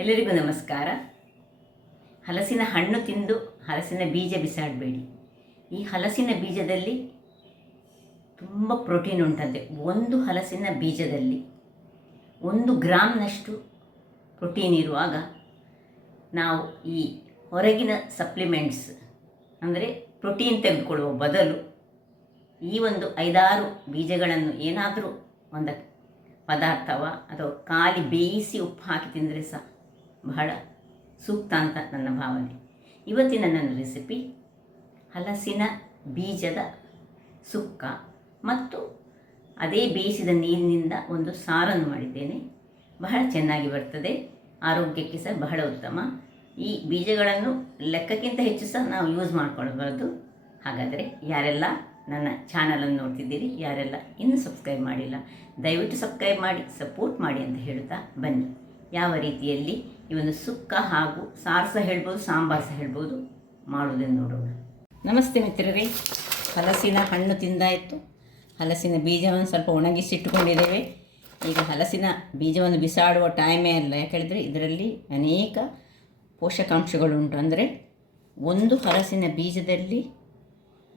ಎಲ್ಲರಿಗೂ ನಮಸ್ಕಾರ. ಹಲಸಿನ ಹಣ್ಣು ತಿಂದು ಹಲಸಿನ ಬೀಜ ಬಿಸಾಡಬೇಡಿ. ಈ ಹಲಸಿನ ಬೀಜದಲ್ಲಿ ತುಂಬ ಪ್ರೋಟೀನ್ ಉಂಟಂತೆ. ಒಂದು ಹಲಸಿನ ಬೀಜದಲ್ಲಿ 1 ಗ್ರಾಮ್ನಷ್ಟು ಪ್ರೋಟೀನ್ ಇರುವಾಗ ನಾವು ಈ ಹೊರಗಿನ ಸಪ್ಲಿಮೆಂಟ್ಸ್ ಅಂದರೆ ಪ್ರೋಟೀನ್ ತೆಗೆದುಕೊಳ್ಳುವ ಬದಲು ಈ ಒಂದು 5-6 ಬೀಜಗಳನ್ನು ಏನಾದರೂ ಒಂದು ಪದಾರ್ಥವ ಅಥವಾ ಖಾಲಿ ಬೇಯಿಸಿ ಉಪ್ಪು ಹಾಕಿ ತಿಂದರೆ ಸಹ ಬಹಳ ಸೂಕ್ತ ಅಂತ ನನ್ನ ಭಾವನೆ. ಇವತ್ತಿನ ನನ್ನ ರೆಸಿಪಿ ಹಲಸಿನ ಬೀಜದ ಸುಕ್ಕ ಮತ್ತು ಅದೇ ಬೇಯಿಸಿದ ನೀರಿನಿಂದ ಒಂದು ಸಾರನ್ನು ಮಾಡಿದ್ದೇನೆ. ಬಹಳ ಚೆನ್ನಾಗಿ ಬರ್ತದೆ, ಆರೋಗ್ಯಕ್ಕೆ ಸಹ ಬಹಳ ಉತ್ತಮ. ಈ ಬೀಜಗಳನ್ನು ಲೆಕ್ಕಕ್ಕಿಂತ ಹೆಚ್ಚು ಸಹ ನಾವು ಯೂಸ್ ಮಾಡ್ಕೊಳ್ಬಾರ್ದು. ಹಾಗಾದರೆ ಯಾರೆಲ್ಲ ನನ್ನ ಚಾನಲನ್ನು ನೋಡ್ತಿದ್ದೀರಿ, ಯಾರೆಲ್ಲ ಇನ್ನೂ ಸಬ್ಸ್ಕ್ರೈಬ್ ಮಾಡಿಲ್ಲ, ದಯವಿಟ್ಟು ಸಬ್ಸ್ಕ್ರೈಬ್ ಮಾಡಿ ಸಪೋರ್ಟ್ ಮಾಡಿ ಅಂತ ಹೇಳುತ್ತಾ ಬನ್ನಿ ಯಾವ ರೀತಿಯಲ್ಲಿ ಈ ಒಂದು ಸುಕ್ಕ ಹಾಗೂ ಸಾರು ಸಹ ಹೇಳ್ಬೋದು, ಸಾಂಬಾರು ಸಹ ಹೇಳ್ಬೋದು, ಮಾಡುವುದನ್ನು ನೋಡೋಣ. ನಮಸ್ತೆ ಮಿತ್ರರೇ. ಹಲಸಿನ ಹಣ್ಣು ತಿಂದಾಯಿತು. ಹಲಸಿನ ಬೀಜವನ್ನು ಸ್ವಲ್ಪ ಒಣಗಿಸಿಟ್ಟುಕೊಂಡಿದ್ದೇವೆ. ಈಗ ಹಲಸಿನ ಬೀಜವನ್ನು ಬಿಸಾಡುವ ಟೈಮೇ ಅಲ್ಲ, ಯಾಕೆಳಿದರೆ ಇದರಲ್ಲಿ ಅನೇಕ ಪೋಷಕಾಂಶಗಳುಂಟು. ಅಂದರೆ ಒಂದು ಹಲಸಿನ ಬೀಜದಲ್ಲಿ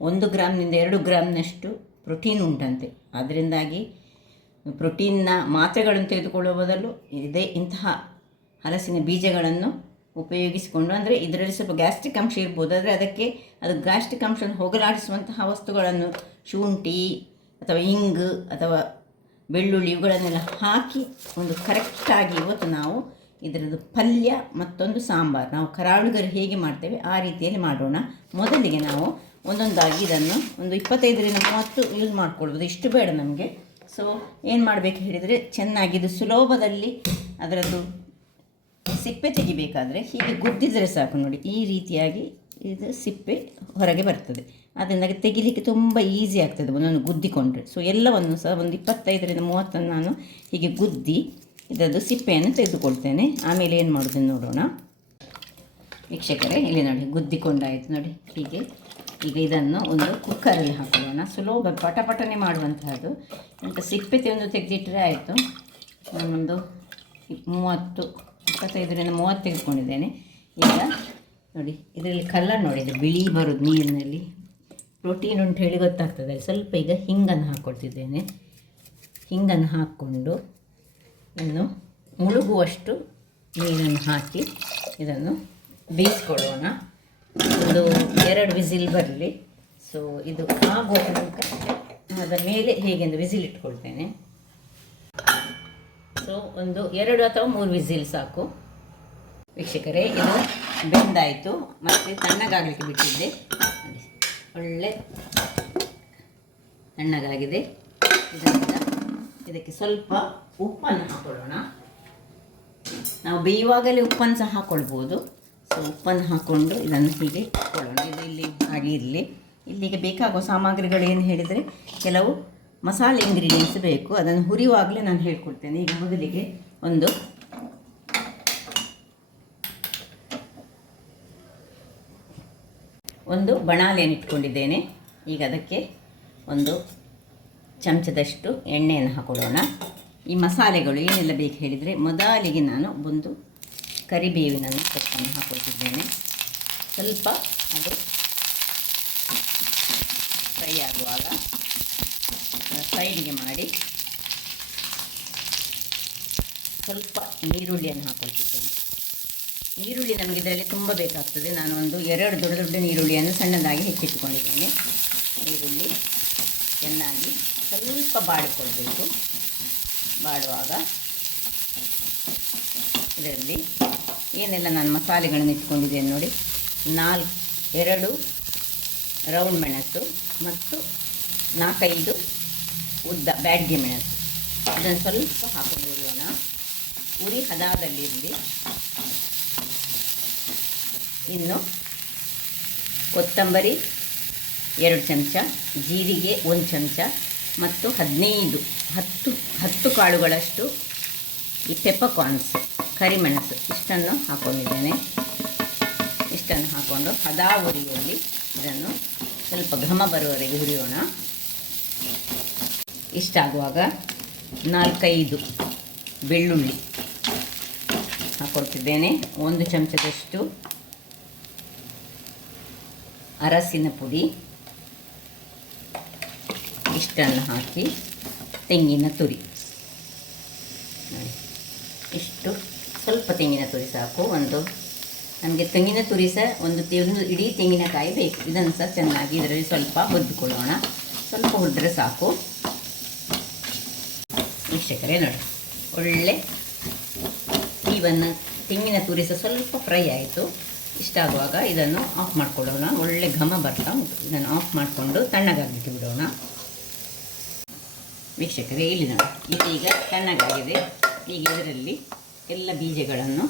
1 ಗ್ರಾಮ್ನಿಂದ 2 ಗ್ರಾಮ್ನಷ್ಟು ಪ್ರೋಟೀನ್ ಉಂಟಂತೆ. ಅದರಿಂದಾಗಿ ಪ್ರೋಟೀನ್ನ ಮಾತ್ರೆಗಳನ್ನು ತೆಗೆದುಕೊಳ್ಳುವ ಬದಲು ಇಂತಹ ಹಲಸಿನ ಬೀಜಗಳನ್ನು ಉಪಯೋಗಿಸಿಕೊಂಡು, ಅಂದರೆ ಇದರಲ್ಲಿ ಸ್ವಲ್ಪ ಗ್ಯಾಸ್ಟ್ರಿಕ್ ಅಂಶ ಇರ್ಬೋದು, ಆದರೆ ಅದಕ್ಕೆ ಅದು ಗ್ಯಾಸ್ಟ್ರಿಕ್ ಅಂಶವನ್ನು ಹೋಗಲಾಡಿಸುವಂತಹ ವಸ್ತುಗಳನ್ನು ಶುಂಠಿ ಅಥವಾ ಇಂಗು ಅಥವಾ ಬೆಳ್ಳುಳ್ಳಿ ಇವುಗಳನ್ನೆಲ್ಲ ಹಾಕಿ ಒಂದು ಕರೆಕ್ಟಾಗಿ ಇವತ್ತು ನಾವು ಇದರದ್ದು ಪಲ್ಯ ಮತ್ತೊಂದು ಸಾಂಬಾರು ನಾವು ಕರಾಳುಗರು ಹೇಗೆ ಮಾಡ್ತೇವೆ ಆ ರೀತಿಯಲ್ಲಿ ಮಾಡೋಣ. ಮೊದಲಿಗೆ ನಾವು ಒಂದೊಂದಾಗಿ ಇದನ್ನು ಒಂದು 25ರಿಂದ 30 ಯೂಸ್ ಮಾಡ್ಕೊಳ್ಬೋದು, ಇಷ್ಟು ಬೇಡ ನಮಗೆ. ಸೊ ಏನು ಮಾಡಬೇಕು ಹೇಳಿದರೆ, ಚೆನ್ನಾಗಿದ್ದು ಸುಲಭದಲ್ಲಿ ಅದರದ್ದು ಸಿಪ್ಪೆ ತೆಗಿಬೇಕಾದ್ರೆ ಹೀಗೆ ಗುದ್ದಿದರೆ ಸಾಕು. ನೋಡಿ, ಈ ರೀತಿಯಾಗಿ ಇದು ಸಿಪ್ಪೆ ಹೊರಗೆ ಬರ್ತದೆ. ಅದರಿಂದ ತೆಗಿಲಿಕ್ಕೆ ತುಂಬ ಈಸಿ ಆಗ್ತದೆ ಒಂದೊಂದು ಗುದ್ದಿಕೊಂಡ್ರೆ. ಸೊ ಎಲ್ಲವನ್ನು ಸಹ ಒಂದು 25ರಿಂದ 30 ನಾನು ಹೀಗೆ ಗುದ್ದಿ ಇದರದ್ದು ಸಿಪ್ಪೆಯನ್ನು ತೆಗೆದುಕೊಳ್ತೇನೆ. ಆಮೇಲೆ ಏನು ಮಾಡೋದನ್ನು ನೋಡೋಣ ವೀಕ್ಷಕರೇ. ಇಲ್ಲಿ ನೋಡಿ, ಗುದ್ದಿಕೊಂಡಾಯಿತು ನೋಡಿ ಹೀಗೆ. ಈಗ ಇದನ್ನು ಒಂದು ಕುಕ್ಕರಲ್ಲಿ ಹಾಕೊಳ್ಳೋಣ. ಸುಲಭ ಪಟಪಟನೆ ಮಾಡುವಂತಹದ್ದು. ಅಂತ ಸಿಪ್ಪೆ ತೆಗೆದಿಟ್ಟರೆ ಆಯಿತು. ನಾನೊಂದು 25ರಿಂದ 30 ತೆಗೆದುಕೊಂಡಿದ್ದೇನೆ. ಈಗ ನೋಡಿ, ಇದರಲ್ಲಿ ಕಲರ್ ನೋಡಿ, ಇದು ಬಿಳಿ ಬರೋದು ನೀರಿನಲ್ಲಿ ಪ್ರೋಟೀನ್ ಉಂಟು ಹೇಳಿ ಗೊತ್ತಾಗ್ತದೆ. ಸ್ವಲ್ಪ ಈಗ ಹಿಂಗನ್ನು ಹಾಕ್ಕೊಳ್ತಿದ್ದೇನೆ. ಹಿಂಗನ್ನು ಹಾಕ್ಕೊಂಡು ಇನ್ನು ಮುಳುಗುವಷ್ಟು ನೀರನ್ನು ಹಾಕಿ ಇದನ್ನು ಬೇಯಿಸ್ಕೊಳ್ಳೋಣ. ಒಂದು 2 ವಿಸಿಲ್ ಬರಲಿ. ಸೊ ಇದು ಆಗೋ ತನಕ ಅದರ ಮೇಲೆ ಹೇಗೆಂದು ವಿಸಿಲ್ ಇಟ್ಕೊಳ್ತೇನೆ. ಸೊ ಒಂದು 2 ಅಥವಾ 3 ವಿಸಿಲ್ ಸಾಕು ವೀಕ್ಷಕರೇ. ಇದು ಬೆಂದಾಯಿತು, ಮತ್ತು ತಣ್ಣಗಾಗಲಿಕ್ಕೆ ಬಿಟ್ಟಿದ್ದೆ. ನೋಡಿ, ಒಳ್ಳೆ ತಣ್ಣಗಾಗಿದೆ. ಇದರಿಂದ ಇದಕ್ಕೆ ಸ್ವಲ್ಪ ಉಪ್ಪನ್ನು ಹಾಕೊಳ್ಳೋಣ. ನಾವು ಬೇಯುವಾಗಲೇ ಉಪ್ಪನ್ನು ಸಹ ಹಾಕ್ಕೊಳ್ಬೋದು. ಸೊ ಉಪ್ಪನ್ನು ಹಾಕ್ಕೊಂಡು ಇದನ್ನು ಹೀಗೆ ಇಟ್ಕೊಳ್ಳೋಣ. ಇದು ಇಲ್ಲಿ ಹಾಗೆ ಇರಲಿ. ಇಲ್ಲಿಗೆ ಬೇಕಾಗುವ ಸಾಮಗ್ರಿಗಳು ಏನು ಹೇಳಿದರೆ, ಕೆಲವು ಮಸಾಲೆ ಇಂಗ್ರೀಡಿಯೆಂಟ್ಸ್ ಬೇಕು. ಅದನ್ನು ಹುರಿಯುವಾಗಲೇ ನಾನು ಹೇಳ್ಕೊಡ್ತೇನೆ. ಈಗ ಮೊದಲಿಗೆ ಒಂದು ಬಾಣಲೆಯನ್ನು ಇಟ್ಕೊಂಡಿದ್ದೇನೆ. ಈಗ ಅದಕ್ಕೆ 1 ಚಮಚದಷ್ಟು ಎಣ್ಣೆಯನ್ನು ಹಾಕೊಳ್ಳೋಣ. ಈ ಮಸಾಲೆಗಳು ಏನೆಲ್ಲ ಬೇಕು ಹೇಳಿದರೆ, ಮೊದಲಿಗೆ ನಾನು ಒಂದು ಕರಿಬೇವಿನ ಸೊಪ್ಪನ್ನು ಹಾಕೊಳ್ತಿದ್ದೇನೆ. ಸ್ವಲ್ಪ ಅದು ಫ್ರೈ ಆಗುವಾಗ ಸೈಡಿಗೆ ಮಾಡಿ ಸ್ವಲ್ಪ ಈರುಳ್ಳಿಯನ್ನು ಹಾಕೊಳ್ತಿದ್ದೇನೆ. ಈರುಳ್ಳಿ ನಮಗೆ ಇದರಲ್ಲಿ ತುಂಬ ಬೇಕಾಗ್ತದೆ. ನಾನು ಒಂದು 2 ದೊಡ್ಡ ದೊಡ್ಡ ಈರುಳ್ಳಿಯನ್ನು ಸಣ್ಣದಾಗಿ ಹೆಚ್ಚಿಟ್ಟುಕೊಂಡಿದ್ದೇನೆ. ಈರುಳ್ಳಿ ಚೆನ್ನಾಗಿ ಸ್ವಲ್ಪ ಬಾಡಿಕೊಳ್ಬೇಕು. ಬಾಡುವಾಗ ಇದರಲ್ಲಿ ಏನೆಲ್ಲ ನಾನು ಮಸಾಲೆಗಳನ್ನು ಇಟ್ಕೊಂಡಿದ್ದೇನೆ ನೋಡಿ, 2 ರೌಂಡ್ ಮೆಣಸು ಮತ್ತು 4-5 ಉದ್ದ ಬ್ಯಾಡ್ಗೆ ಮೆಣಸು. ಇದನ್ನು ಸ್ವಲ್ಪ ಹಾಕೊಂಡು ಉರಿಯೋಣ. ಉರಿ ಹದದಲ್ಲಿರಲಿ. ಇನ್ನು ಕೊತ್ತಂಬರಿ 2 ಚಮಚ, ಜೀರಿಗೆ 1 ಚಮಚ ಮತ್ತು 10 ಕಾಳುಗಳಷ್ಟು ಈ ಪೆಪ್ಪರ್ಕಾರ್ನ್ಸ್ ಕರಿಮೆಣಸು ಇಷ್ಟನ್ನು ಹಾಕ್ಕೊಂಡಿದ್ದೇನೆ. ಇಷ್ಟನ್ನು ಹಾಕ್ಕೊಂಡು ಹದಾ ಉರಿಯಲ್ಲಿ ಇದನ್ನು ಸ್ವಲ್ಪ ಘಮ ಬರುವವರೆಗೆ ಹುರಿಯೋಣ. ಇಷ್ಟಾಗುವಾಗ 4-5 ಬೆಳ್ಳುಳ್ಳಿ ಹಾಕ್ಕೊಳ್ತಿದ್ದೇನೆ. 1 ಚಮಚದಷ್ಟು ಅರಸಿನ ಪುಡಿ, ಇಷ್ಟನ್ನು ಹಾಕಿ ತೆಂಗಿನ ತುರಿ ನೋಡಿ, ಇಷ್ಟು ಸ್ವಲ್ಪ ತೆಂಗಿನ ತುರಿ ಸಾಕು. ನಮಗೆ ತೆಂಗಿನ ತುರಿ ಸಹ ಒಂದು ಇಡೀ ತೆಂಗಿನಕಾಯಿ ಬೇಕು. ಇದನ್ನು ಸಹ ಚೆನ್ನಾಗಿ ಇದರಲ್ಲಿ ಸ್ವಲ್ಪ ಹುರಿದುಕೊಳ್ಳೋಣ. ಸ್ವಲ್ಪ ಹುರಿದ್ರೆ ಸಾಕು. ವೀಕ್ಷಕರೇ ನೋಡಿ, ಒಳ್ಳೆ ಈವನ್ನು ತೆಂಗಿನ ತುರಿ ಸಹ ಸ್ವಲ್ಪ ಫ್ರೈ ಆಯಿತು. ಇಷ್ಟಾಗುವಾಗ ಇದನ್ನು ಆಫ್ ಮಾಡಿಕೊಳ್ಳೋಣ. ಒಳ್ಳೆ ಘಮ ಬರ್ತಾ ಉಂಟು. ಇದನ್ನು ಆಫ್ ಮಾಡಿಕೊಂಡು ತಣ್ಣಗಾಗಲಿಕ್ಕೆ ಬಿಡೋಣ. ವೀಕ್ಷಕರೇ ಇಲ್ಲಿ ನೋಡಿ, ಇದೀಗ ತಣ್ಣಗಾಗಿದೆ. ಈಗ ಇದರಲ್ಲಿ ಎಲ್ಲ ಬೀಜಗಳನ್ನು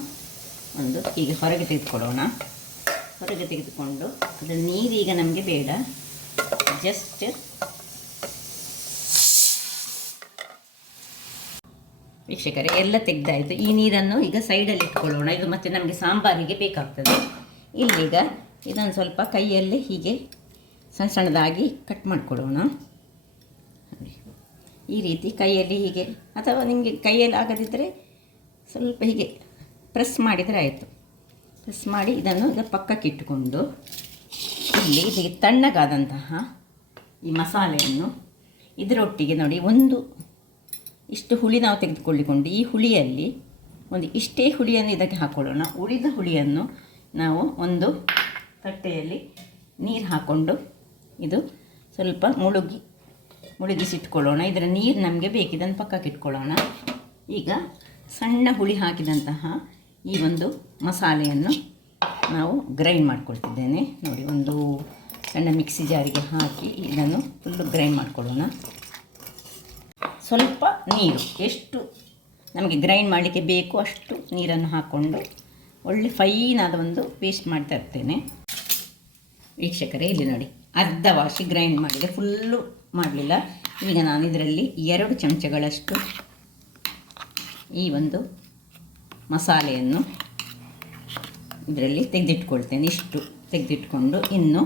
ಹೀಗೆ ಹೊರಗೆ ತೆಗೆದುಕೊಳ್ಳೋಣ. ಹೊರಗೆ ತೆಗೆದುಕೊಂಡು ಅದರ ನೀರೀಗ ನಮಗೆ ಬೇಡ, ಜಸ್ಟ್ ವೀಕ್ಷಕರೇ ಎಲ್ಲ ತೆಗೆದಾಯಿತು. ಈ ನೀರನ್ನು ಈಗ ಸೈಡಲ್ಲಿ ಇಟ್ಕೊಳ್ಳೋಣ. ಇದು ಮತ್ತೆ ನಮಗೆ ಸಾಂಬಾರಿಗೆ ಬೇಕಾಗ್ತದೆ. ಇಲ್ಲೀಗ ಇದನ್ನು ಸ್ವಲ್ಪ ಕೈಯಲ್ಲಿ ಹೀಗೆ ಸಣ್ಣ ಸಣ್ಣದಾಗಿ ಕಟ್ ಮಾಡಿಕೊಳ್ಳೋಣ. ಈ ರೀತಿ ಕೈಯಲ್ಲಿ ಹೀಗೆ, ಅಥವಾ ನಿಮಗೆ ಕೈಯಲ್ಲಿ ಆಗದಿದ್ದರೆ ಸ್ವಲ್ಪ ಹೀಗೆ ಪ್ರೆಸ್ ಮಾಡಿದರೆ ಆಯಿತು. ಪ್ರೆಸ್ ಮಾಡಿ ಇದನ್ನು ಈಗ ಪಕ್ಕಕ್ಕೆ ಇಟ್ಟುಕೊಂಡು ಇಲ್ಲಿ ಹೀಗೆ ತಣ್ಣಗಾದಂತಹ ಈ ಮಸಾಲೆಯನ್ನು ಇದರೊಟ್ಟಿಗೆ ನೋಡಿ, ಇಷ್ಟು ಹುಳಿ ನಾವು ತೆಗೆದುಕೊಳ್ಳಿಕೊಂಡು ಈ ಹುಳಿಯಲ್ಲಿ ಇಷ್ಟೇ ಹುಳಿಯನ್ನು ಇದಕ್ಕೆ ಹಾಕ್ಕೊಳ್ಳೋಣ. ಉಳಿದ ಹುಳಿಯನ್ನು ನಾವು ಒಂದು ತಟ್ಟೆಯಲ್ಲಿ ನೀರು ಹಾಕ್ಕೊಂಡು ಇದು ಸ್ವಲ್ಪ ಮುಳುಗಿಸಿಟ್ಕೊಳ್ಳೋಣ. ಇದರ ನೀರು ನಮಗೆ ಬೇಕು. ಇದನ್ನು ಪಕ್ಕಕ್ಕೆ ಇಟ್ಕೊಳ್ಳೋಣ. ಈಗ ಸಣ್ಣ ಹುಳಿ ಹಾಕಿದಂತಹ ಈ ಮಸಾಲೆಯನ್ನು ನಾವು ಗ್ರೈಂಡ್ ಮಾಡ್ಕೊಳ್ತಿದ್ದೇನೆ ನೋಡಿ. ಒಂದು ಸಣ್ಣ ಮಿಕ್ಸಿ ಜಾರಿಗೆ ಹಾಕಿ ಇದನ್ನು ಫುಲ್ಲು ಗ್ರೈಂಡ್ ಮಾಡ್ಕೊಳ್ಳೋಣ. ಸ್ವಲ್ಪ ನೀರು, ಎಷ್ಟು ನಮಗೆ ಗ್ರೈಂಡ್ ಮಾಡಲಿಕ್ಕೆ ಬೇಕು ಅಷ್ಟು ನೀರನ್ನು ಹಾಕ್ಕೊಂಡು ಒಳ್ಳೆ ಫೈನಾದ ಪೇಸ್ಟ್ ಮಾಡ್ತಾ ಇರ್ತೇನೆ. ವೀಕ್ಷಕರೇ ಇಲ್ಲಿ ನೋಡಿ, ಅರ್ಧ ವಾಸಿ ಗ್ರೈಂಡ್ ಮಾಡಿದೆ, ಫುಲ್ಲು ಮಾಡಲಿಲ್ಲ. ಈಗ ನಾನು ಇದರಲ್ಲಿ 2 ಚಮಚಗಳಷ್ಟು ಈ ಮಸಾಲೆಯನ್ನು ಇದರಲ್ಲಿ ತೆಗೆದಿಟ್ಕೊಳ್ತೇನೆ. ಇಷ್ಟು ತೆಗೆದಿಟ್ಕೊಂಡು ಇನ್ನು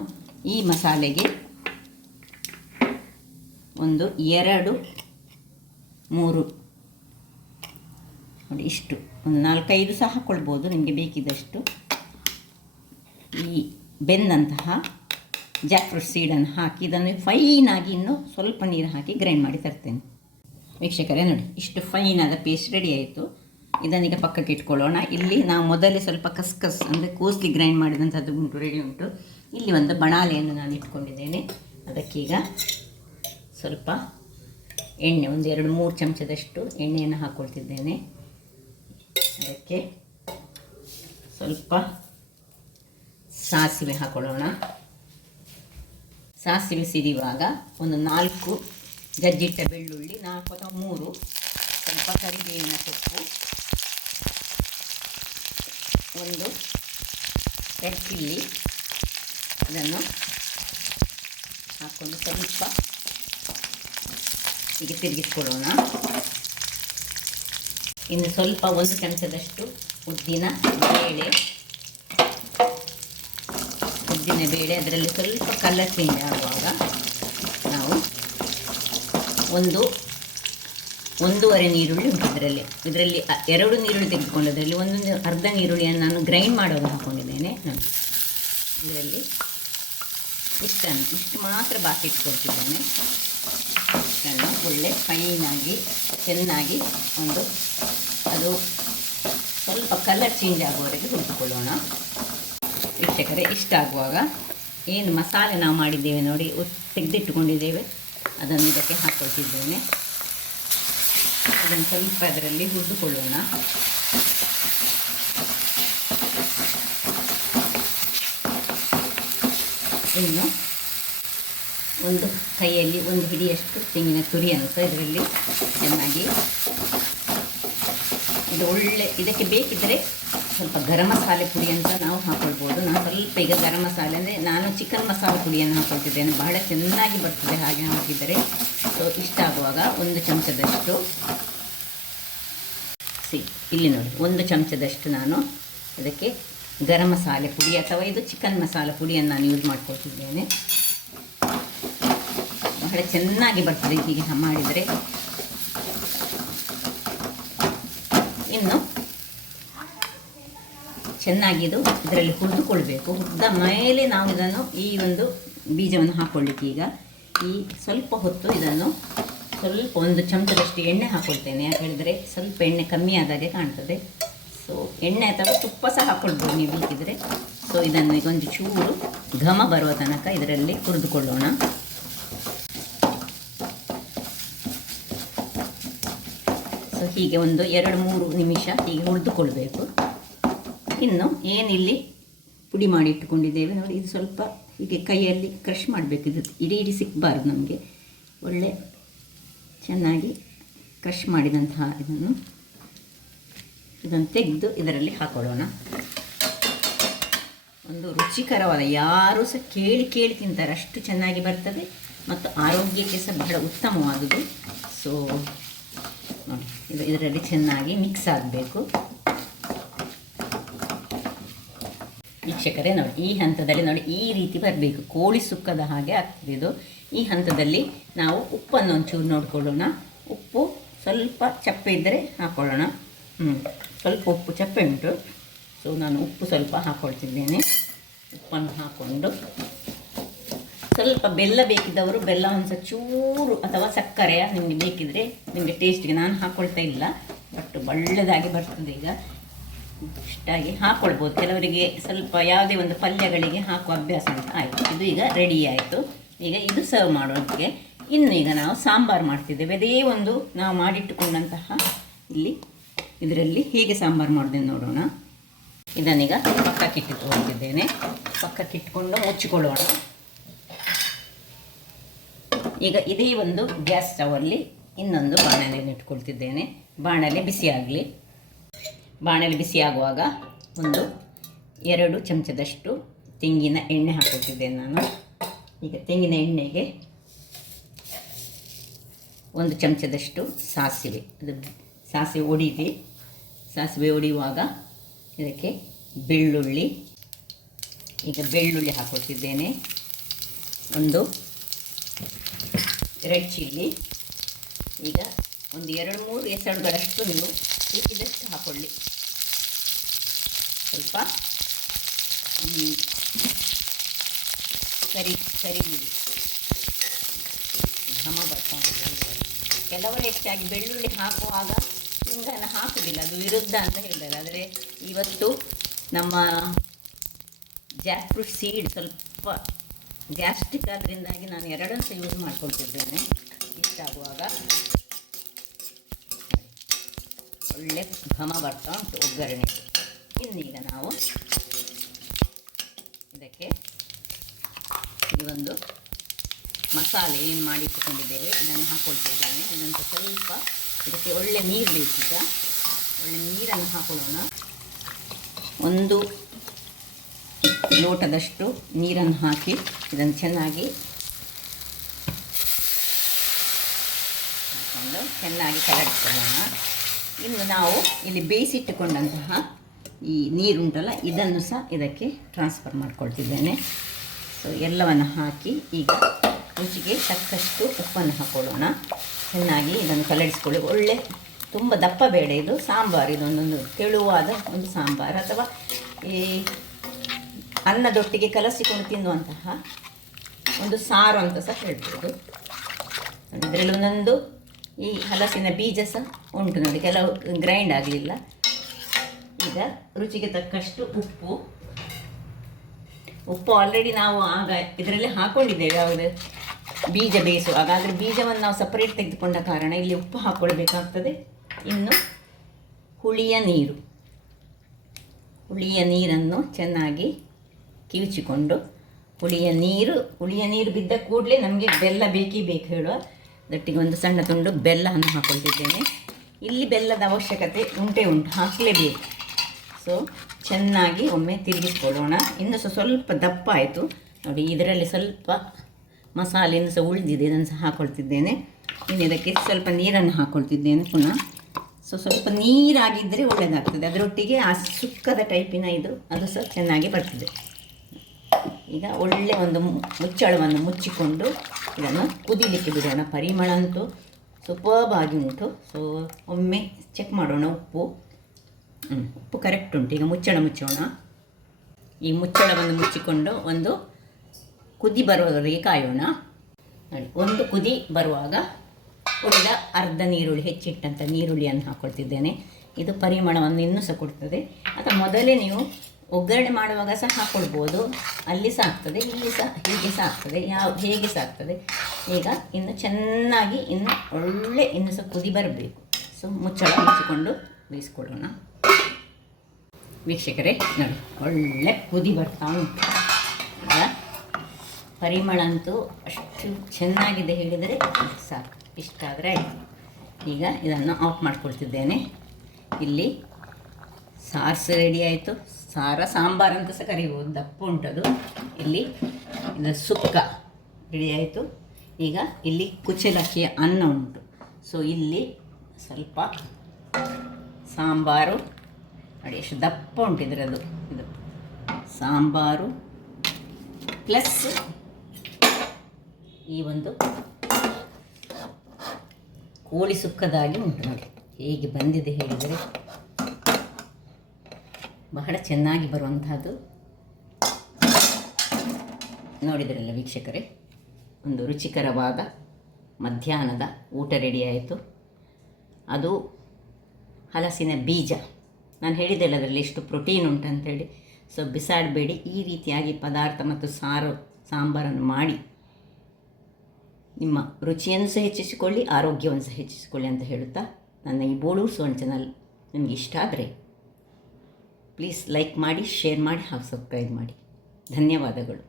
ಈ ಮಸಾಲೆಗೆ 1 2 3 ನೋಡಿ, ಇಷ್ಟು 4 5 ಸಹ ಹಾಕ್ಕೊಳ್ಬೋದು ನಿಮಗೆ ಬೇಕಿದ್ದಷ್ಟು. ಈ ಬೆಂದಂತಹ ಜಾಕ್‌ಫ್ರೂಟ್ ಸೀಡನ್ನು ಹಾಕಿ ಇದನ್ನು ಫೈನಾಗಿ ಇನ್ನೂ ಸ್ವಲ್ಪ ನೀರು ಹಾಕಿ ಗ್ರೈಂಡ್ ಮಾಡಿ ತರ್ತೇನೆ. ವೀಕ್ಷಕರೇ ನೋಡಿ, ಇಷ್ಟು ಫೈನಾದ ಪೇಸ್ಟ್ ರೆಡಿ ಆಯಿತು. ಇದನ್ನೀಗ ಪಕ್ಕಕ್ಕೆ ಇಟ್ಕೊಳ್ಳೋಣ. ಇಲ್ಲಿ ನಾವು ಮೊದಲೇ ಸ್ವಲ್ಪ ಕಸ್ಕಸ್ ಅಂದರೆ ಕೋಸ್ಲಿ ಗ್ರೈಂಡ್ ಮಾಡಿದಂಥದ್ದು ರೆಡಿ ಉಂಟು. ಇಲ್ಲಿ ಒಂದು ಬಣಾಲೆಯನ್ನು ನಾನು ಇಟ್ಕೊಂಡಿದ್ದೇನೆ. ಅದಕ್ಕೀಗ ಸ್ವಲ್ಪ ಎಣ್ಣೆ, 1 2 3 ಚಮಚದಷ್ಟು ಎಣ್ಣೆಯನ್ನು ಹಾಕ್ಕೊಳ್ತಿದ್ದೇನೆ. ಅದಕ್ಕೆ ಸ್ವಲ್ಪ ಸಾಸಿವೆ ಹಾಕೊಳ್ಳೋಣ. ಸಾಸಿವೆ ಸಿಡಿಯುವಾಗ 4 ಜಜ್ಜಿಟ್ಟ ಬೆಳ್ಳುಳ್ಳಿ, 4 ಅಥವಾ 3, ಸ್ವಲ್ಪ ಕರಿಬೇವಿನ ಸೊಪ್ಪು, 1 ರೆಡ್ ಚಿಲ್ಲಿ, ಅದನ್ನು ಹಾಕ್ಕೊಂಡು ಸ್ವಲ್ಪ ಹೀಗೆ ತಿರುಗಿಸ್ಕೊಳ್ಳೋಣ. ಇನ್ನು ಸ್ವಲ್ಪ 1 ಚಮಚದಷ್ಟು ಉದ್ದಿನ ಬೇಳೆ, ಅದರಲ್ಲಿ ಸ್ವಲ್ಪ ಕಲರ್ ಚೇಂಜ್ ಆಗುವಾಗ ನಾವು 1.5 ನೀರುಳ್ಳಿ ಉಂಟು. ಇದರಲ್ಲಿ 2 ನೀರುಳ್ಳಿ ತೆಗೆದುಕೊಂಡು ಅದರಲ್ಲಿ ಅರ್ಧ ನೀರುಳ್ಳಿಯನ್ನು ನಾನು ಗ್ರೈಂಡ್ ಮಾಡೋದು ಹಾಕ್ಕೊಂಡಿದ್ದೇನೆ. ಇದರಲ್ಲಿ ಇಷ್ಟು ಮಾತ್ರ ಬಾಕಿ ಇಟ್ಕೊಳ್ತಿದ್ದೇನೆ. ಇಷ್ಟನ್ನು ಒಳ್ಳೆ ಫೈನಾಗಿ ಚೆನ್ನಾಗಿ ಅದು ಸ್ವಲ್ಪ ಕಲರ್ ಚೇಂಜ್ ಆಗುವವರೆಗೆ ಹುರಿದುಕೊಳ್ಳೋಣ. ವೀಕ್ಷಕರೇ, ಇಷ್ಟಾಗುವಾಗ ಏನು ಮಸಾಲೆ ನಾವು ಮಾಡಿದ್ದೇವೆ ನೋಡಿ, ತೆಗೆದಿಟ್ಟುಕೊಂಡಿದ್ದೇವೆ, ಅದನ್ನು ಇದಕ್ಕೆ ಹಾಕ್ಕೊಳ್ತಿದ್ದೇನೆ. ಅದನ್ನು ಸ್ವಲ್ಪ ಅದರಲ್ಲಿ ಹುರಿದುಕೊಳ್ಳೋಣ. ಇನ್ನು ಕೈಯಲ್ಲಿ 1 ಹಿಡಿಯಷ್ಟು ತೆಂಗಿನ ತುರಿಯನ್ನು ಸಹ ಇದರಲ್ಲಿ ಚೆನ್ನಾಗಿ ಇದಕ್ಕೆ ಬೇಕಿದ್ದರೆ ಸ್ವಲ್ಪ ಗರಂ ಮಸಾಲೆ ಪುಡಿ ಅಂತ ನಾವು ಹಾಕ್ಕೊಳ್ಬೋದು. ನಾನು ಸ್ವಲ್ಪ ಈಗ ಗರಂ ಮಸಾಲೆ ಅಂದರೆ ನಾನು ಚಿಕನ್ ಮಸಾಲೆ ಪುಡಿಯನ್ನು ಹಾಕ್ಕೊಳ್ತಿದ್ದೇನೆ. ಬಹಳ ಚೆನ್ನಾಗಿ ಬರ್ತದೆ ಹಾಗೆ ಹಾಕಿದರೆ. ಸೊ ಇಷ್ಟಾಗುವಾಗ 1 ಚಮಚದಷ್ಟು ಇಲ್ಲಿ ನೋಡಿ, 1 ಚಮಚದಷ್ಟು ನಾನು ಇದಕ್ಕೆ ಗರಂ ಮಸಾಲೆ ಪುಡಿ ಅಥವಾ ಇದು ಚಿಕನ್ ಮಸಾಲೆ ಪುಡಿಯನ್ನು ನಾನು ಯೂಸ್ ಮಾಡ್ಕೊಳ್ತಿದ್ದೇನೆ. ಬಹಳ ಚೆನ್ನಾಗಿ ಬರ್ತದೆ ಹೀಗೆ ಮಾಡಿದರೆ. ಇನ್ನು ಚೆನ್ನಾಗಿ ಇದು ಇದರಲ್ಲಿ ಹುರಿದುಕೊಳ್ಬೇಕು. ಹುರಿದ ಮೇಲೆ ನಾವು ಇದನ್ನು ಈ ಒಂದು ಬೀಜವನ್ನು ಹಾಕ್ಕೊಳ್ಳಿಕ್ಕೆ ಈಗ ಈ ಸ್ವಲ್ಪ ಹೊತ್ತು ಇದನ್ನು ಸ್ವಲ್ಪ ಒಂದು ಚಮಚದಷ್ಟು ಎಣ್ಣೆ ಹಾಕ್ಕೊಳ್ತೇನೆ. ಯಾಕೆ ಹೇಳಿದರೆ ಸ್ವಲ್ಪ ಎಣ್ಣೆ ಕಮ್ಮಿ ಆದಾಗೆ ಕಾಣ್ತದೆ. ಸೊ ಎಣ್ಣೆ ಅಥವಾ ತುಪ್ಪ ಸಹ ಹಾಕ್ಕೊಳ್ಬೋದು ನೀವು ಬೇಕಿದ್ರೆ. ಸೊ ಇದನ್ನು ಈಗ ಒಂದು ಚೂರು ಘಮ ಬರುವ ತನಕ ಇದರಲ್ಲಿ ಹುರಿದುಕೊಳ್ಳೋಣ. ಸೊ ಹೀಗೆ ಒಂದು 2-3 ನಿಮಿಷ ಹೀಗೆ ಹುರಿದುಕೊಳ್ಬೇಕು. ಇನ್ನು ಏನಿಲ್ಲಿ ಪುಡಿ ಮಾಡಿ ಇಟ್ಟುಕೊಂಡಿದ್ದೇವೆ ನೋಡಿ, ಇದು ಸ್ವಲ್ಪ ಹೀಗೆ ಕೈಯಲ್ಲಿ ಕ್ರಷ್ ಮಾಡಬೇಕು. ಇದು ಇಡೀ ಸಿಕ್ಕಬಾರ್ದು ನಮಗೆ. ಒಳ್ಳೆ ಚೆನ್ನಾಗಿ ಕ್ರಷ್ ಮಾಡಿದಂತಹ ಇದನ್ನು ತೆಗೆದು ಇದರಲ್ಲಿ ಹಾಕೊಳ್ಳೋಣ. ಒಂದು ರುಚಿಕರವಾದ, ಯಾರೂ ಸಹ ಕೇಳಿ ತಿಂತಾರೆ, ಅಷ್ಟು ಚೆನ್ನಾಗಿ ಬರ್ತದೆ ಮತ್ತು ಆರೋಗ್ಯಕ್ಕೆ ಸಹ ಬಹಳ ಉತ್ತಮವಾದುದು. ಸೊ ನೋಡಿ, ಇದರಲ್ಲಿ ಚೆನ್ನಾಗಿ ಮಿಕ್ಸ್ ಆಗಬೇಕು. ವೀಕ್ಷಕರೇ ನೋಡಿ, ಈ ಹಂತದಲ್ಲಿ ನೋಡಿ ಈ ರೀತಿ ಬರಬೇಕು, ಕೋಳಿ ಸುಕ್ಕದ ಹಾಗೆ ಆಗ್ತದೆ ಇದು. ಈ ಹಂತದಲ್ಲಿ ನಾವು ಉಪ್ಪನ್ನು ಒಂಚೂರು ನೋಡಿಕೊಳ್ಳೋಣ. ಉಪ್ಪು ಸ್ವಲ್ಪ ಚಪ್ಪೆ ಇದ್ದರೆ ಹಾಕ್ಕೊಳ್ಳೋಣ. ಸ್ವಲ್ಪ ಉಪ್ಪು ಚಪ್ಪೆ ಉಂಟು. ಸೊ ನಾನು ಉಪ್ಪು ಸ್ವಲ್ಪ ಹಾಕ್ಕೊಳ್ತಿದ್ದೇನೆ. ಉಪ್ಪನ್ನು ಹಾಕ್ಕೊಂಡು ಸ್ವಲ್ಪ ಬೆಲ್ಲ ಬೇಕಿದ್ದವರು ಬೆಲ್ಲ ಒಂದು ಚೂರು ಅಥವಾ ಸಕ್ಕರೆಯ ನಿಮಗೆ ಬೇಕಿದ್ದರೆ ನಿಮಗೆ ಟೇಸ್ಟಿಗೆ, ನಾನು ಹಾಕ್ಕೊಳ್ತಾ ಇಲ್ಲ, ಬಟ್ ಒಳ್ಳೆಯದಾಗಿ ಬರ್ತದೆ. ಈಗ ಇಷ್ಟಾಗಿ ಹಾಕ್ಕೊಳ್ಬೋದು. ಕೆಲವರಿಗೆ ಸ್ವಲ್ಪ ಯಾವುದೇ ಒಂದು ಪಲ್ಯಗಳಿಗೆ ಹಾಕುವ ಅಭ್ಯಾಸ ಉಂಟು. ಆಯಿತು, ಇದು ಈಗ ರೆಡಿ ಆಯಿತು. ಈಗ ಇದು ಸರ್ವ್ ಮಾಡೋದಕ್ಕೆ ಇನ್ನು ಈಗ ನಾವು ಸಾಂಬಾರು ಮಾಡ್ತಿದ್ದೇವೆ. ಅದೇ ಒಂದು ನಾವು ಮಾಡಿಟ್ಟುಕೊಂಡಂತಹ ಇದರಲ್ಲಿ ಹೇಗೆ ಸಾಂಬಾರು ಮಾಡೋದನ್ನು ನೋಡೋಣ. ಇದನ್ನೀಗ ಪಕ್ಕಕ್ಕಿಟ್ಟುಕೊಳ್ತಿದ್ದೇನೆ. ಪಕ್ಕಕ್ಕಿಟ್ಟುಕೊಂಡು ಮುಚ್ಚಿಕೊಳ್ಳೋಣ. ಈಗ ಇದೇ ಒಂದು ಗ್ಯಾಸ್ ಸ್ಟವಲ್ಲಿ ಇನ್ನೊಂದು ಬಾಣಲೆಯನ್ನು ಇಟ್ಕೊಳ್ತಿದ್ದೇನೆ. ಬಾಣಲೆ ಬಿಸಿಯಾಗಲಿ. ಬಾಣಲೆ ಬಿಸಿಯಾಗುವಾಗ ಒಂದು 2 ಚಮಚದಷ್ಟು ತೆಂಗಿನ ಎಣ್ಣೆ ಹಾಕ್ಕೊಳ್ತಿದ್ದೇನೆ ನಾನು. ಈಗ ತೆಂಗಿನ ಎಣ್ಣೆಗೆ 1 ಚಮಚದಷ್ಟು ಸಾಸಿವೆ, ಅದು ಸಾಸಿವೆ ಒಡಿದೆ. ಸಾಸಿವೆ ಒಡೆಯುವಾಗ ಇದಕ್ಕೆ ಬೆಳ್ಳುಳ್ಳಿ, ಈಗ ಬೆಳ್ಳುಳ್ಳಿ ಹಾಕ್ಕೊಳ್ತಿದ್ದೇನೆ. ಒಂದು ರೆಡ್ ಚಿಲ್ಲಿ, ಈಗ ಒಂದು 2-3 ಎಸಳುಗಳಷ್ಟು ನೀವು ಬೇಕಿದ್ದಷ್ಟು ಹಾಕ್ಕೊಳ್ಳಿ. ಸ್ವಲ್ಪ ಕರಿ ಘಮ ಬರ್ತಾ ಉಂಟು. ಕೆಲವರು ಹೆಚ್ಚಾಗಿ ಬೆಳ್ಳುಳ್ಳಿ ಹಾಕುವಾಗ ಹಿಂಗನ್ನು ಹಾಕುವುದಿಲ್ಲ, ಅದು ವಿರುದ್ಧ ಅಂತ ಹೇಳಿದ್ದಾರೆ. ಆದರೆ ಇವತ್ತು ನಮ್ಮ ಜಾಕ್ ಫ್ರೂಟ್ ಸೀಡ್ ಸ್ವಲ್ಪ ಗ್ಯಾಸ್ಟ್ರಿಕ್ ಆದ್ದರಿಂದಾಗಿ ನಾನು 2 ಸಹ ಯೂಸ್ ಮಾಡ್ಕೊಳ್ತಿದ್ದೇನೆ. ಇಷ್ಟಾಗುವಾಗ ಒಳ್ಳೆ ಘಮ ಬರ್ತಾ ಉಂಟು ಒಗ್ಗರಣೆಗೆ. ಇನ್ನೀಗ ನಾವು ಇದಕ್ಕೆ ಈ ಒಂದು ಮಸಾಲೆ ಏನು ಮಾಡಿಟ್ಟುಕೊಂಡಿದ್ದೇವೆ ಇದನ್ನು ಹಾಕ್ಕೊಳ್ತಿದ್ದೇನೆ. ಇದನ್ನು ಸ್ವಲ್ಪ ಇದಕ್ಕೆ ಒಳ್ಳೆ ನೀರು ಬೇಕೀಗ. ಒಳ್ಳೆ ನೀರನ್ನು ಹಾಕೊಳ್ಳೋಣ. 1 ಲೋಟದಷ್ಟು ನೀರನ್ನು ಹಾಕಿ ಇದನ್ನು ಚೆನ್ನಾಗಿ ಹಾಕ್ಕೊಂಡು ಚೆನ್ನಾಗಿ ಕಲಡಿಸ್ಕೊಳ್ಳೋಣ. ಇನ್ನು ನಾವು ಇಲ್ಲಿ ಬೇಯಿಸಿಟ್ಟುಕೊಂಡಂತಹ ಈ ನೀರುಂಟಲ್ಲ, ಇದನ್ನು ಸಹ ಇದಕ್ಕೆ ಟ್ರಾನ್ಸ್ಫರ್ ಮಾಡ್ಕೊಳ್ತಿದ್ದೇನೆ. ಸೊ ಎಲ್ಲವನ್ನು ಹಾಕಿ ಈಗ ರುಚಿಗೆ ತಕ್ಕಷ್ಟು ಉಪ್ಪನ್ನು ಹಾಕ್ಕೊಳ್ಳೋಣ. ಚೆನ್ನಾಗಿ ಇದನ್ನು ಕಲಡಿಸ್ಕೊಳ್ಳಿ. ಒಳ್ಳೆ ತುಂಬ ದಪ್ಪ ಬೇಡ ಇದು ಸಾಂಬಾರು. ಇದೊಂದೊಂದು ತೆಳುವಾದ ಒಂದು ಸಾಂಬಾರು, ಅಥವಾ ಈ ಅನ್ನದೊಟ್ಟಿಗೆ ಕಲಸಿಕೊಂಡು ತಿನ್ನುವಂತಹ ಒಂದು ಸಾರು ಅಂತ ಸಹ ಹೇಳ್ಬೋದು. ಇದರಲ್ಲಿ ಒಂದೊಂದು ಈ ಹಲಸಿನ ಬೀಜ ಸಹ ಉಂಟು ನೋಡಿ, ಕೆಲವು ಗ್ರೈಂಡ್ ಆಗಲಿಲ್ಲ. ಈಗ ರುಚಿಗೆ ತಕ್ಕಷ್ಟು ಉಪ್ಪು ಆಲ್ರೆಡಿ ನಾವು ಆಗ ಇದರಲ್ಲಿ ಹಾಕ್ಕೊಂಡಿದ್ದೇವೆ, ಯಾವುದು ಬೀಜ ಬೇಯಿಸುವಾಗ. ಆದರೆ ಬೀಜವನ್ನು ನಾವು ಸಪರೇಟ್ ತೆಗೆದುಕೊಂಡ ಕಾರಣ ಇಲ್ಲಿ ಉಪ್ಪು ಹಾಕ್ಕೊಳ್ಬೇಕಾಗ್ತದೆ. ಇನ್ನು ಹುಳಿಯ ನೀರನ್ನು ಚೆನ್ನಾಗಿ ಕಿವುಚಿಕೊಂಡು, ಹುಳಿಯ ನೀರು ಬಿದ್ದ ಕೂಡಲೇ ನಮಗೆ ಬೆಲ್ಲ ಬೇಕೇ ಬೇಕು ಹೇಳುವ ದಟ್ಟಿಗೆ ಒಂದು ಸಣ್ಣ ತುಂಡು ಬೆಲ್ಲವನ್ನು ಹಾಕ್ಕೊಳ್ತಿದ್ದೇನೆ. ಇಲ್ಲಿ ಬೆಲ್ಲದ ಅವಶ್ಯಕತೆ ಉಂಟು, ಹಾಕಲೇಬೇಕು. ಸೊ ಚೆನ್ನಾಗಿ ಒಮ್ಮೆ ತಿರುಗಿಸ್ಕೊಳ್ಳೋಣ. ಇನ್ನು ಸ್ವಲ್ಪ ದಪ್ಪ ಆಯಿತು ನೋಡಿ. ಇದರಲ್ಲಿ ಸ್ವಲ್ಪ ಮಸಾಲೆಯನ್ನು ಸಹ ಉಳಿದಿದೆ, ಇದನ್ನು ಸಹ ಹಾಕ್ಕೊಳ್ತಿದ್ದೇನೆ. ಇನ್ನು ಇದಕ್ಕೆ ಸ್ವಲ್ಪ ನೀರನ್ನು ಹಾಕ್ಕೊಳ್ತಿದ್ದೇನೆ ಪುನಃ. ಸೊ ಸ್ವಲ್ಪ ನೀರಾಗಿದ್ದರೆ ಒಳ್ಳೆಯದಾಗ್ತದೆ. ಅದರೊಟ್ಟಿಗೆ ಆ ಸುಕ್ಕದ ಟೈಪಿನ ಅದು ಸಹ ಚೆನ್ನಾಗಿ ಬರ್ತದೆ. ಈಗ ಒಳ್ಳೆ ಒಂದು ಮುಚ್ಚಳವನ್ನು ಮುಚ್ಚಿಕೊಂಡು ಇದನ್ನು ಕುದಿಲಿಕ್ಕೆ ಬಿಡೋಣ. ಪರಿಮಳ ಅಂತೂ ಸೂಪರ್ಬ್ ಆಗಿ ಉಂಟು. ಸೊ ಒಮ್ಮೆ ಚೆಕ್ ಮಾಡೋಣ ಉಪ್ಪು. ಉಪ್ಪು ಕರೆಕ್ಟ್ ಉಂಟು. ಈಗ ಮುಚ್ಚೋಣ. ಈ ಮುಚ್ಚಳವನ್ನು ಮುಚ್ಚಿಕೊಂಡು ಒಂದು ಕುದಿ ಬರುವವರೆಗೆ ಕಾಯೋಣ. ನೋಡಿ, ಒಂದು ಕುದಿ ಬರುವಾಗ ಉಳಿದ ಅರ್ಧ ನೀರುಳ್ಳಿ, ಹೆಚ್ಚಿಟ್ಟಂಥ ನೀರುಳ್ಳಿಯನ್ನು ಹಾಕ್ಕೊಳ್ತಿದ್ದೇನೆ. ಇದು ಪರಿಮಳವನ್ನು ಇನ್ನೂ ಸಹ ಕೊಡ್ತದೆ. ಅಥವಾ ಮೊದಲೇ ನೀವು ಒಗ್ಗರಣೆ ಮಾಡುವಾಗ ಸಹ ಹಾಕ್ಕೊಳ್ಬೋದು. ಅಲ್ಲಿ ಸಹ ಆಗ್ತದೆ, ಇಲ್ಲಿ ಸಹ ಹೀಗೆ ಸಹ ಆಗ್ತದೆ, ಹೇಗೆ ಸಹ ಆಗ್ತದೆ. ಈಗ ಇನ್ನು ಚೆನ್ನಾಗಿ ಇನ್ನೂ ಸಹ ಕುದಿ ಬರಬೇಕು. ಸೊ ಮುಚ್ಚಳ ಮುಚ್ಚಿಕೊಂಡು ಬೇಯಿಸ್ಕೊಳ್ಳೋಣ. ವೀಕ್ಷಕರೇ ನೋಡಿ, ಒಳ್ಳೆ ಕುದಿ ಬರ್ತಾ ಉಂಟು. ಈಗ ಪರಿಮಳ ಅಂತೂ ಅಷ್ಟು ಚೆನ್ನಾಗಿದೆ ಹೇಳಿದರೆ ಸಾಕು. ಇಷ್ಟ ಆದರೆ ಆಯಿತು. ಈಗ ಇದನ್ನು ಆಫ್ ಮಾಡ್ಕೊಳ್ತಿದ್ದೇನೆ. ಇಲ್ಲಿ ಸಾರು ರೆಡಿ ಆಯಿತು. ಸಾಂಬಾರು ಅಂತ ಸಹ ಕರಿಬೋದು, ದಪ್ಪ ಉಂಟದು. ಇಲ್ಲಿ ಇದು ಸುಕ್ಕ ರೆಡಿ ಆಯಿತು. ಈಗ ಇಲ್ಲಿ ಕುಚಲಕ್ಕಿಯ ಅನ್ನ ಉಂಟು. ಸೊ ಇಲ್ಲಿ ಸ್ವಲ್ಪ ಸಾಂಬಾರು ನೋಡಿ, ಎಷ್ಟು ದಪ್ಪ ಉಂಟು ಇದರದು. ಇದು ಸಾಂಬಾರು ಪ್ಲಸ್ ಈ ಒಂದು ಕೋಳಿ ಸುಕ್ಕದಾಗಿ ಉಂಟು ನೋಡಿ. ಹೇಗೆ ಬಂದಿದೆ ಹೇಳಿದರೆ ಬಹಳ ಚೆನ್ನಾಗಿ ಬರುವಂತಹದ್ದು. ನೋಡಿದ್ರಲ್ಲ ವೀಕ್ಷಕರೇ, ಒಂದು ರುಚಿಕರವಾದ ಮಧ್ಯಾಹ್ನದ ಊಟ ರೆಡಿ ಆಯಿತು. ಅದು ಹಲಸಿನ ಬೀಜ. ನಾನು ಹೇಳಿದ್ದೆಲ್ಲ ಅದರಲ್ಲಿ ಎಷ್ಟು ಪ್ರೋಟೀನ್ ಉಂಟಂಥೇಳಿ. ಸೊ ಬಿಸಾಡಬೇಡಿ. ಈ ರೀತಿಯಾಗಿ ಪದಾರ್ಥ ಮತ್ತು ಸಾಂಬಾರನ್ನು ಮಾಡಿ ನಿಮ್ಮ ರುಚಿಯನ್ನು ಸಹ ಹೆಚ್ಚಿಸಿಕೊಳ್ಳಿ, ಆರೋಗ್ಯವನ್ನು ಸಹ ಹೆಚ್ಚಿಸಿಕೊಳ್ಳಿ ಅಂತ ಹೇಳುತ್ತಾ, ನನ್ನ ಈ ಬೋಳು ಸೋನ್ ಚಾನಲ್ ನಿಮಗೆ ಇಷ್ಟ ಆದರೆ ಪ್ಲೀಸ್ ಲೈಕ್ ಮಾಡಿ, ಶೇರ್ ಮಾಡಿ ಹಾಗೂ ಸಬ್ಸ್ಕ್ರೈಬ್ ಮಾಡಿ. ಧನ್ಯವಾದಗಳು.